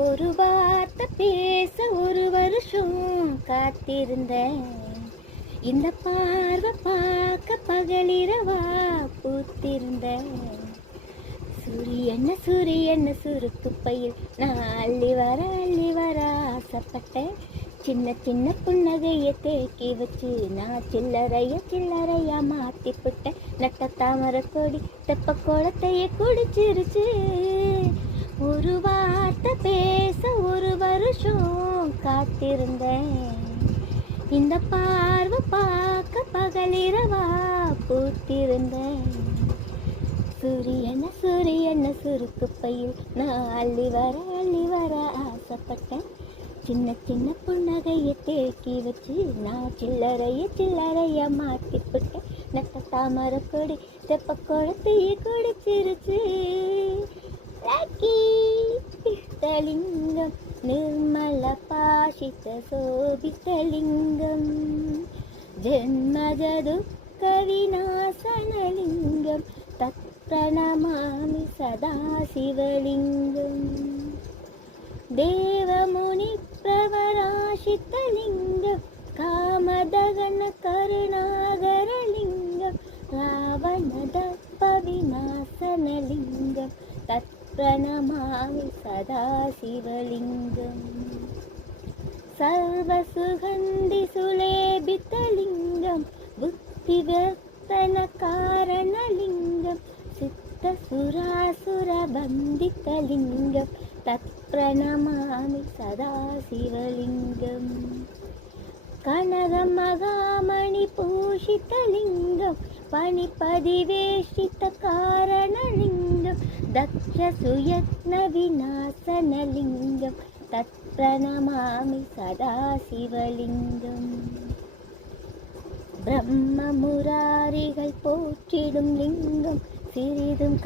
ஒரு வார்த்தை பேச ஒரு வருஷம் காத்திருந்தேன். இந்த பார்வை பார்க்க பகலிரவா பூத்திருந்தேன். சூரியன சுருக்கு பையில் நான் அள்ளி வர ஆசைப்பட்டேன். சின்ன சின்ன புன்னகையை தேக்கி வச்சு நான் சில்லறையா மாத்திப்புட்டேன். நட்ட தாமரை கொடி தெப்ப குளத்தையே குடிச்சிருச்சு. ஒரு வார்த்தை பேச ஒரு வருஷம் காத்திருந்தேன். இந்த பார்வை பார்க்க பகலிரவா பூத்திருந்தேன். சூரியன சுருக்கு பையில் நான் அள்ளி வர ஆசைப்பட்டேன். சின்ன சின்ன புன்னகையை தேக்கி வச்சு நான் சில்லறையா மாத்திப்புட்டேன். நட்ட தாமரை கொடி தெப்ப குளத்தையே குடிச்சிருச்சு. லிங்கம் ನಿರ್ಮಲ ಪಾಶಿತ ಶೋಭಿತಲಿಂಗಂ ಜನ್ಮದ ದುಃಖ ವಿನಾಶನಲಿಂಗಂ ತತ್ಪ್ರಣಮಾಮಿ ಸದಾ ಶಿವಲಿಂಗಂ ದೇವಮುನಿ ಪ್ರವರಾಶಿತಲಿಂಗಂ ಕಾಮದಗನ ಕರುಣಾಗರಲಿಂಗಂ ರಾವಣದಪ್ಪ ವಿನಾಶನಲಿಂಗಂ ತತ್ಪ್ರಣಮಾಮಿ ಸದಾ ಶಿವಲಿಂಗಂ ಸರ್ವಸುಗಂಧಿ ಸುಲೇಭಿತಲಿಂಗಂ ಬುದ್ಧಿವ್ಯರ್ತನ ಕಾರಣಲಿಂಗಂ ಸಿದ್ಧಸುರಾಸುರಬಂಧಿತಲಿಂಗಂ ತತ್ಪ್ರಣಮಾಮಿ ಸದಾ ಶಿವಲಿಂಗಂ ಕನಗಮಗಾಮಣಿಪೂಷಿತಲಿಂಗಂ ಪಣಿಪದಿವೇಶಿತಕಾರಣಲಿಂಗಂ ದಕ್ಷಸುಯತ್ನವಿನಾಶನಲಿಂಗಂ ತತ್ಪ್ರಣಮಾಮಿ ಸದಾ ಶಿವಲಿಂಗಂ பிரம்ம முராரிகள் போற்றிடும் லிங்கம் சிறிதும்